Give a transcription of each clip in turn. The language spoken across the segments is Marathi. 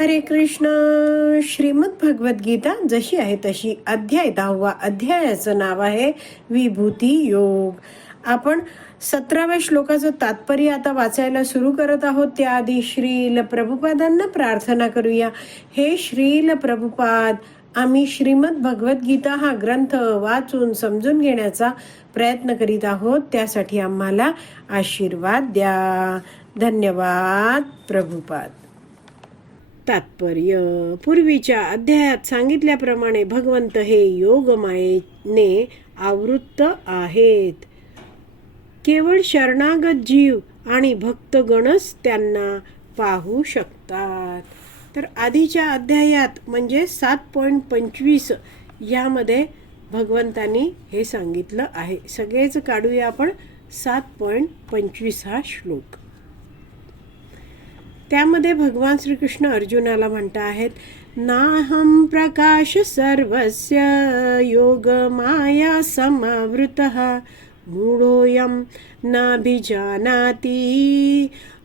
हरे कृष्ण. श्रीमद भगवद्गीता जशी आहे तशी अध्याय दहावा अध्यायाचं नाव आहे विभूती योग. आपण सतराव्या श्लोकाचं तात्पर्य आता वाचायला सुरू करत आहोत. त्याआधी श्रील प्रभुपादांना प्रार्थना करूया. हे श्रील प्रभुपाद आम्ही श्रीमद भगवद्गीता हा ग्रंथ वाचून समजून घेण्याचा प्रयत्न करीत आहोत. त्यासाठी आम्हाला आशीर्वाद द्या. धन्यवाद प्रभुपाद. तात्पर्य. पूर्वीच्या अध्यायात सांगितल्याप्रमाणे भगवंत हे योगमायेने आवृत्त आहेत. केवळ शरणागत जीव आणि भक्तगणच त्यांना पाहू शकतात. तर आधीच्या अध्यायात म्हणजे सात पॉईंट पंचवीस यामध्ये भगवंतांनी हे सांगितलं आहे. सगळेच काढूया आपण सात पॉईंट पंचवीस हा श्लोक. त्यामध्ये भगवान श्रीकृष्ण अर्जुनाला म्हणता आहेत नाहम प्रकाश सर्वस्य योग माया समावृत मूढोयम नाभिजानाती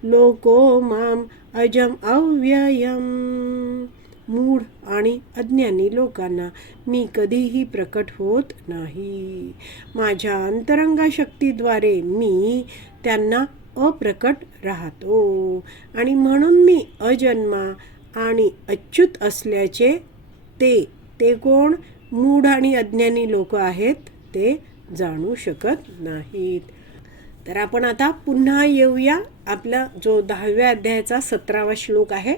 लोको माम अजम अव्ययम। मूढ आणि अज्ञानी लोकांना मी कधीही प्रकट होत नाही. माझ्या अंतरंगा शक्तीद्वारे मी त्यांना अप्रकट राहतो. आणि म्हणून मी अजन्मा आणि अच्युत असल्याचे ते ते कोण? मूढ आणि अज्ञानी लोक आहेत ते जाणू शकत नाहीत. तर आपण आता पुन्हा येऊया आपला जो दहाव्या अध्यायाचा सतरावा श्लोक आहे.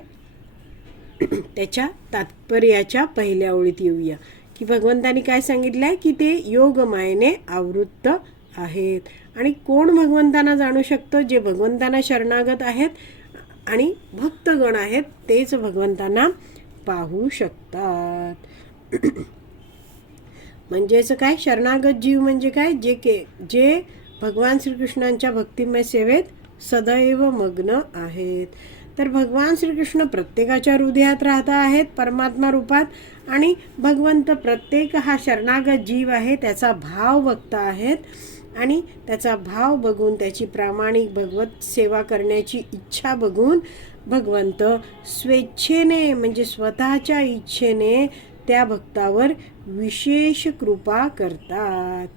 त्याच्या तात्पर्याच्या पहिल्या ओळीत येऊया. की भगवंतानी काय सांगितलं आहे की ते योगमायेने आवृत्त आहेत. आणि कोण भगवंतांना जाणू शकतो? जे भगवंतांना शरणागत आहेत आणि भक्तगण आहेत तेच भगवंतांना पाहू शकतात. म्हणजेच काय? शरणागत जीव म्हणजे काय? जे के जे भगवान श्रीकृष्णांच्या भक्तिमय सेवेत सदैव मग्न आहेत. तर भगवान श्रीकृष्ण प्रत्येकाच्या हृदयात राहत आहेत परमात्मा रूपात आणि भगवंत प्रत्येक हा शरणागत जीव आहे त्याचा भाव बघता आहेत. आणि त्याचा भाव बघून त्याची प्रामाणिक भगवत सेवा करण्याची इच्छा बघून भगवंत स्वेच्छेने म्हणजे स्वतःच्या इच्छेने त्या भक्तावर विशेष कृपा करतात.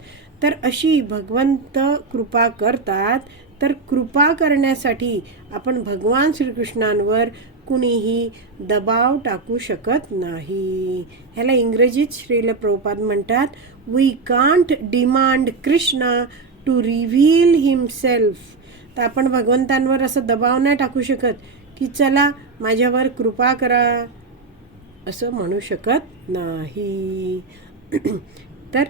तर अशी भगवंत कृपा करतात तर कृपा करण्यासाठी आपण भगवान श्रीकृष्णांवर कुणीही दबाव टाकू शकत नाही. ह्याला इंग्रजीत श्रील प्रभुपाद म्हणतात we can't demand Krishna to reveal himself तर आपण भगवंतांवर असं दबाव नाही टाकू शकत की चला माझ्यावर कृपा करा असं म्हणू शकत नाही. तर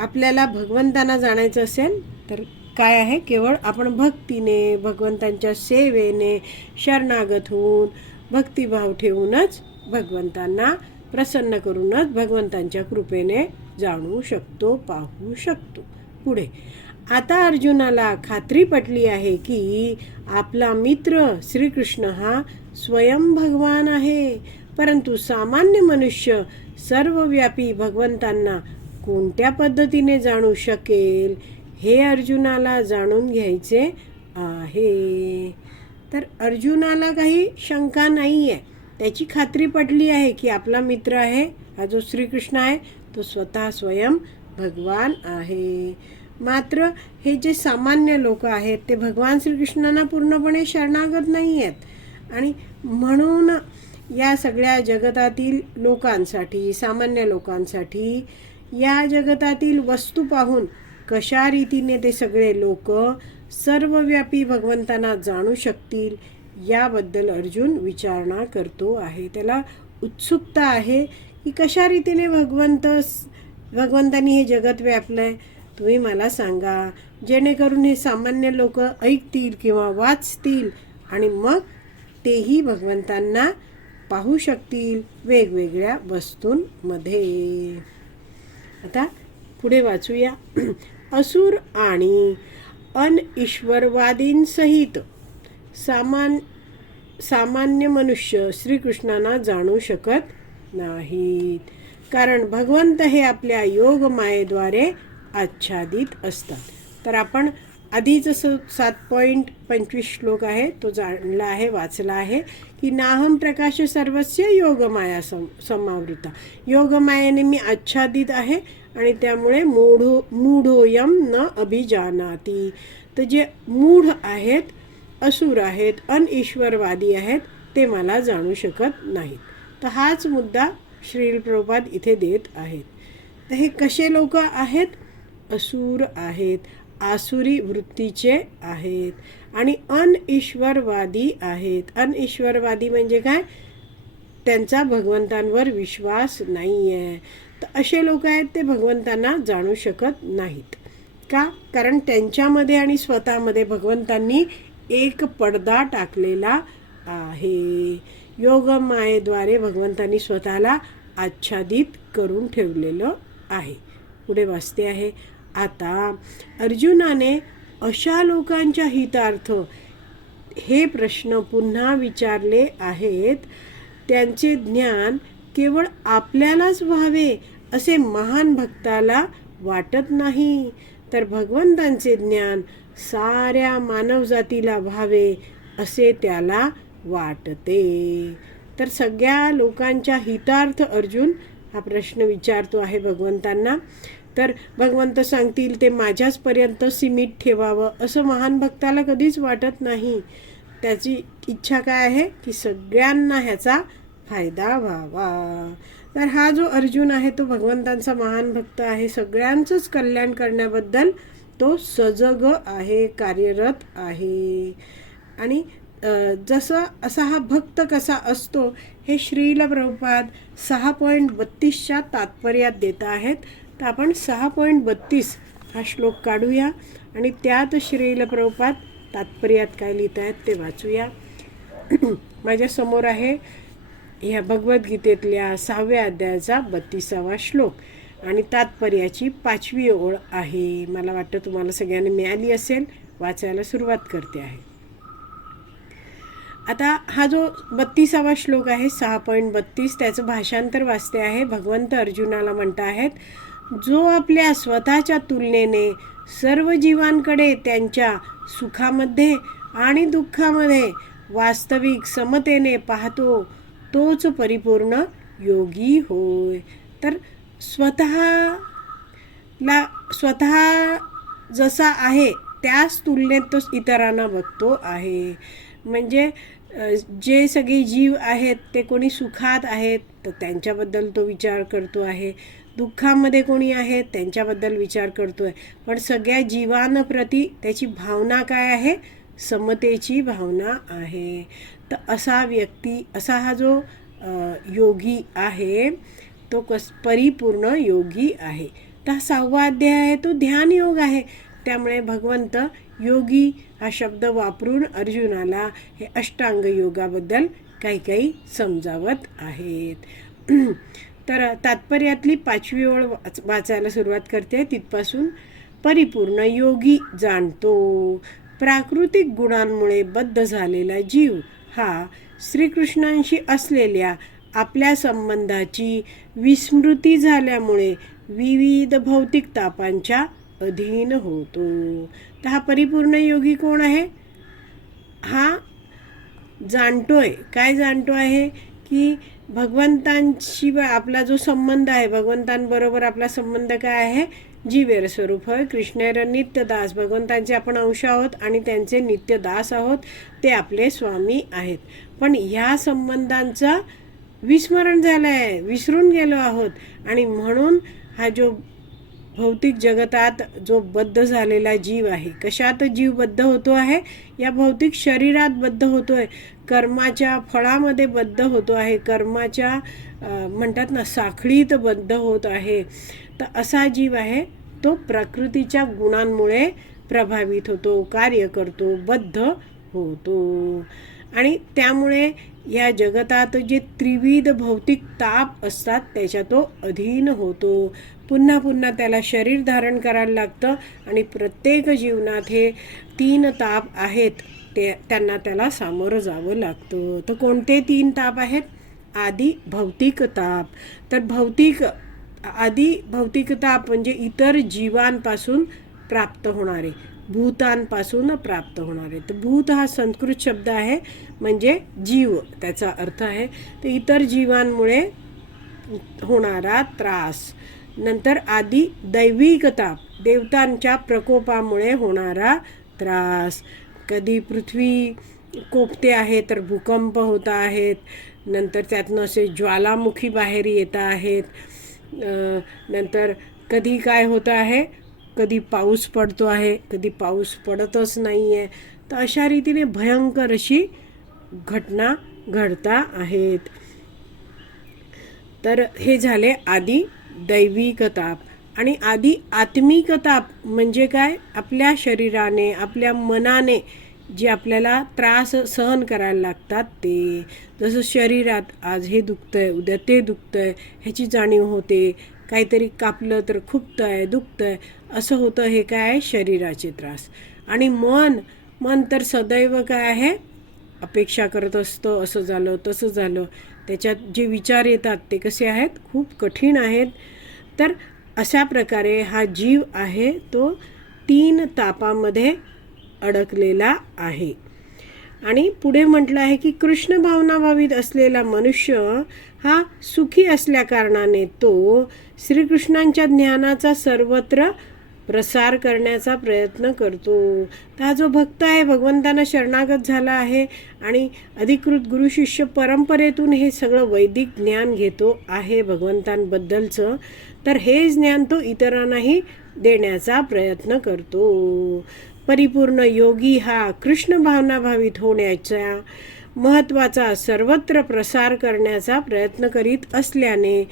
आपल्याला भगवंतांना जाणायचं असेल तर काय आहे? केवळ आपण भक्तीने भगवंतांच्या सेवेने शरणागत होऊन भक्तिभाव ठेवूनच भगवंतांना प्रसन्न करूनच भगवंतांच्या कृपेने जाणू शकतो पाहू शकतो. पुढे. आता अर्जुनाला खात्री पटली आहे की आपला मित्र श्रीकृष्ण हा स्वयं भगवान आहे. परंतु सामान्य मनुष्य सर्वव्यापी भगवंतांना कोणत्या पद्धतीने जाणू शकेल हे अर्जुनाला जाणून घ्यायचे आहे. तर अर्जुनाला काही शंका नाही आहे त्याची खात्री पडली आहे की आपला मित्र आहे. हा जो श्रीकृष्ण आहे तो स्वतः स्वयं भगवान आहे. मात्र हे जे सामान्य लोक आहेत ते भगवान श्रीकृष्णांना पूर्णपणे शरणागत नाही आहेत आणि म्हणून या सगळ्या जगतातील लोकांसाठी सामान्य लोकांसाठी या जगतातील वस्तू पाहून कशा रीतीने ते सगळे लोक सर्वव्यापी भगवंतांना जाणू शकतील याबद्दल अर्जुन विचारणा करतो आहे. त्याला उत्सुकता आहे की कशा रीतीने भगवंत भगवंतांनी हे जगत व्यापलं आहे तुम्ही मला सांगा जेणेकरून हे सामान्य लोक ऐकतील किंवा वाचतील आणि मग तेही भगवंतांना पाहू शकतील वेगवेगळ्या वस्तूंमध्ये. आता पुढे वाचूया. असुर आणि अन ईश्वरवादींसहित सामान सामान्य मनुष्य श्रीकृष्णांना जाणू शकत नाहीत. कारण भगवंत हे आपल्या योग मायेद्वारे आच्छादित असतात. तर आपण आधी जसं सात पॉईंट पंचवीस श्लोक आहे तो जाणला आहे वाचला आहे की नाहम प्रकाश सर्वस्य योगमाया सम समावृता. योगमायाने मी आच्छादित आहे आणि त्यामुळे मूढो मूढोयम न अभिजानाती. तर जे मूढ आहेत असुर आहेत अनईश्वरवादी आहेत ते मला जाणू शकत नाहीत. तर हाच मुद्दा श्रील प्रभुपाद इथे देत आहेत. तर हे कसे लोक आहेत? असुर आहेत. आसुरी वृत्तीचे आहेत आणि अनईश्वरवादी आहेत. अनईश्वरवादी म्हणजे काय? त्यांचा भगवंतांवर विश्वास नाही आहे तर असे लोक आहेत ते भगवंतांना जाणू शकत नाहीत. का? कारण त्यांच्यामध्ये आणि स्वतःमध्ये भगवंतांनी एक पडदा टाकलेला आहे. योगमायेद्वारे भगवंतांनी स्वतःला आच्छादित करून ठेवलेलं आहे. पुढे वाचते आहे. आता अर्जुनाने अशा लोकांच्या हितार्थ हे प्रश्न पुन्हा विचारले आहेत. त्यांचे ज्ञान केवळ आपल्यालाच व्हावे असे महान भक्ताला वाटत नाही. तर भगवंतांचे ज्ञान साऱ्या मानवजातीला व्हावे असे त्याला वाटते. तर सगळ्या लोकांच्या हितार्थ अर्जुन हा प्रश्न विचारतो आहे भगवंतांना. तर भगवंत सांगतील ते माझ्याचपर्यंत सीमित ठेवावं. असं महान भक्ताला कधीच वाटत नाही. त्याची इच्छा काय आहे? की सगळ्यांना ह्याचा फायदा व्हावा. तर हा जो अर्जुन आहे तो भगवंतांचा महान भक्त आहे. सगळ्यांचंच कल्याण करण्याबद्दल तो सजग आहे कार्यरत आहे. आणि जसं असा हा भक्त कसा असतो हे श्रील प्रभुपाद सहा पॉईंट बत्तीसच्या तात्पर्यात देत आहेत. तर आपण सहा पॉईंट बत्तीस हा श्लोक काढूया आणि त्यात श्रील प्रभुपात तात्पर्यात काय लिहित आहेत ते वाचूया. माझ्यासमोर आहे ह्या भगवद्गीतेतल्या सहाव्या अध्यायाचा बत्तीसावा श्लोक आणि तात्पर्याची पाचवी ओळ आहे. मला वाटतं तुम्हाला सगळ्यांनी मिळाली असेल वाचायला सुरुवात करते आहे. आता हा जो बत्तीसावा श्लोक आहे सहा पॉईंट बत्तीस त्याचं भाषांतर वाचते आहे. भगवंत अर्जुनाला म्हणत आहेत जो आपल्या स्वतःच्या तुलनेने सर्व जीवांकडे त्यांच्या सुखामध्ये आणि दुःखामध्ये वास्तविक समतेने पाहतो तोच परिपूर्ण योगी होय. तर स्वतःला स्वतः जसा आहे त्याच तुलनेत तो इतरांना बघतो आहे. म्हणजे जे सगळे जीव आहेत ते कोणी सुखात आहेत तर त्यांच्याबद्दल तो विचार करतो आहे. दुःखामध्ये कोणी आहेत त्यांच्याबद्दल विचार करतो आहे पण सगळ्या जीवांप्रती त्याची भावना काय आहे? समतेची भावना आहे. तर असा व्यक्ती असा हा जो योगी आहे तो कस परिपूर्ण योगी आहे. तर हा सहावा अध्याय आहे तो ध्यान योग आहे. त्यामुळे भगवंत योगी हा शब्द वापरून अर्जुनाला हे अष्टांग योगाबद्दल काही काही समजावत आहेत. तर तात्पर्यातली पाचवी ओळ वाच वाचायला सुरुवात करते. तिथपासून परिपूर्ण योगी जाणतो. प्राकृतिक गुणांमुळे बद्ध झालेला जीव हा श्रीकृष्णांशी असलेल्या आपल्या संबंधाची विस्मृती झाल्यामुळे विविध भौतिक तापांच्या अधीन होतो. तर हा परिपूर्ण योगी कोण आहे? हा जाणतोय. काय जाणतो आहे? की भगवंतांशिवाय आपला जो संबंध आहे भगवंतांबरोबर आपला संबंध काय आहे? जीवेर स्वरूप होय कृष्णेर नित्यदास. भगवंतांचे आपण अंश आहोत आणि त्यांचे नित्यदास आहोत ते आपले स्वामी आहेत. पण ह्या संबंधांचं विस्मरण झालं आहे विसरून गेलो आहोत. आणि म्हणून हा जो भौतिक जगतात जो बद्ध झालेला जीव आहे. कशात जीव बद्ध होतो आहे? या भौतिक शरीरात बद्ध होतो आहे कर्माच्या फळामध्ये बद्ध होतो आहे. कर्माच्या म्हणतात ना साखळीत बद्ध होत आहे. तर असा जीव आहे तो प्रकृतीच्या गुणांमुळे प्रभावित होतो कार्य करतो बद्ध होतो. आणि त्यामुळे या जगतात जे त्रिविध भौतिक ताप असतात त्याच्या तो अधीन होतो. पुन्हा पुन्हा त्याला शरीर धारण करायला लागतं आणि प्रत्येक जीवनात हे तीन ताप आहेत ते त्यांना त्याला सामोरं जावं लागतं. तर कोणते तीन ताप आहेत? आधी भौतिक ताप. तर भौतिक आधी भौतिक ताप म्हणजे इतर जीवांपासून प्राप्त होणारे भूतांपासून प्राप्त होणारे. तर भूत हा संस्कृत शब्द आहे म्हणजे जीव त्याचा अर्थ आहे. तर इतर जीवांमुळे होणारा त्रास. नंतर आधी दैविक ताप देवतांच्या प्रकोपामुळे होणारा त्रास. कधी पृथ्वी कोपते आहे तर भूकंप होत आहेत नंतर त्यातनं असे ज्वालामुखी बाहेर येत आहेत नंतर कधी काय होतं आहे? कधी पाऊस पडतो आहे कधी पाऊस पडतच नाही आहे तर अशा रीतीने भयंकर अशी घटना घडता आहेत. तर हे झाले आधी दैविक ताप. आणि आधी आत्मिक ताप म्हणजे काय? आपल्या शरीराने आपल्या मनाने जे आपल्याला त्रास सहन करायला लागतात ते. जसं शरीरात आज हे दुखतं आहे उद्या ते दुखतंय ह्याची जाणीव होते काहीतरी कापलं तर खुपतं आहे दुखतं आहे असं होतं हे काय आहे? शरीराचे त्रास. आणि मन मन तर सदैव काय आहे? अपेक्षा करत असतो असं झालं तसं झालं. त्याच्यात जे विचार येतात ते कसे आहेत? खूप कठीण आहेत. तर अशा प्रकारे हा जीव आहे तो तीन तापामध्ये अडकलेला आहे. आणि पुढे म्हटलं आहे की कृष्ण भावनाभावित असलेला मनुष्य हा सुखी असल्याकारणाने तो श्रीकृष्णांच्या ज्ञानाचा सर्वत्र प्रसार करण्याचा प्रयत्न करतो. तर हा जो भक्त आहे भगवंतांना शरणागत झाला आहे आणि अधिकृत गुरु शिष्य परंपरेतून हे सगळं वैदिक ज्ञान घेतो आहे भगवंतांबद्दलचं. तर हे ज्ञान तो इतरांनाही देण्याचा प्रयत्न करतो. परिपूर्ण योगी हा कृष्ण भावनाभावित होण्याच्या महत्त्वाचा सर्वत्र प्रसार करण्याचा प्रयत्न करीत असल्याने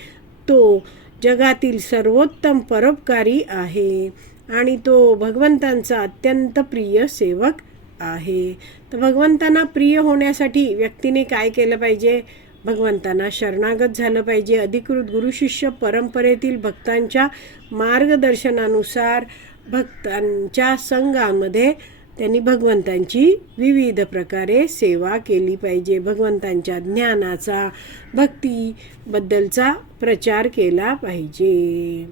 तो जगातील सर्वोत्तम परोपकारी आहे आणि तो भगवंतांचा अत्यंत प्रिय सेवक आहे. तर भगवंतांना प्रिय होण्यासाठी व्यक्तीने काय केलं पाहिजे? भगवंतांना शरणागत झालं पाहिजे. अधिकृत गुरुशिष्य परंपरेतील भक्तांच्या मार्गदर्शनानुसार भक्तांच्या संघामध्ये त्यांनी भगवंतांची विविध प्रकारे सेवा केली पाहिजे. भगवंतांच्या ज्ञानाचा भक्तीबद्दलचा प्रचार केला पाहिजे.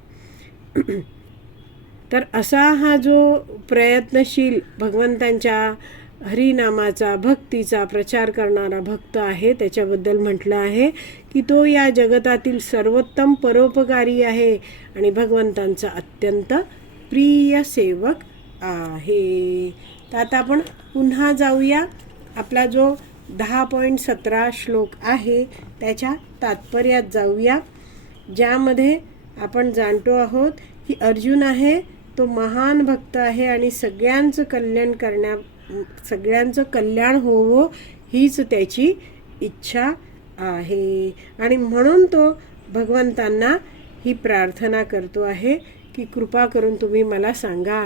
तर असा हा जो प्रयत्नशील भगवंतांच्या हरिनामाचा भक्तीचा प्रचार करणारा भक्त आहे त्याच्याबद्दल म्हटलं आहे की तो या जगतातील सर्वोत्तम परोपकारी आहे आणि भगवंतांचा अत्यंत प्रिय सेवक आहे. तर आता आपण पुन्हा जाऊया. आपला जो दहा पॉईंट सतरा श्लोक आहे त्याच्या तात्पर्यात जाऊया. ज्यामध्ये आपण जाणतो आहोत की अर्जुन आहे तो महान भक्त आहे आणि सगळ्यांचं कल्याण करण्या सगळ्यांचं कल्याण होवो हीच त्याची इच्छा आहे. आणि म्हणून तो भगवंतांना ही प्रार्थना करतो आहे की कृपा करून तुम्ही मला सांगा.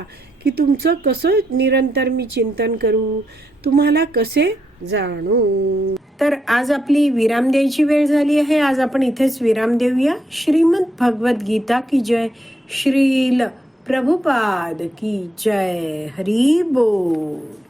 की तुमचं कसं निरंतर मी चिंतन करू? तुम्हाला कसे जाणू? तर आज आपली विराम द्यायची वेळ झाली आहे. आज आपण इथेच विराम देऊया. श्रीमद भगवद्गीता की जय. श्रील प्रभुपाद की जय. हरी बोल.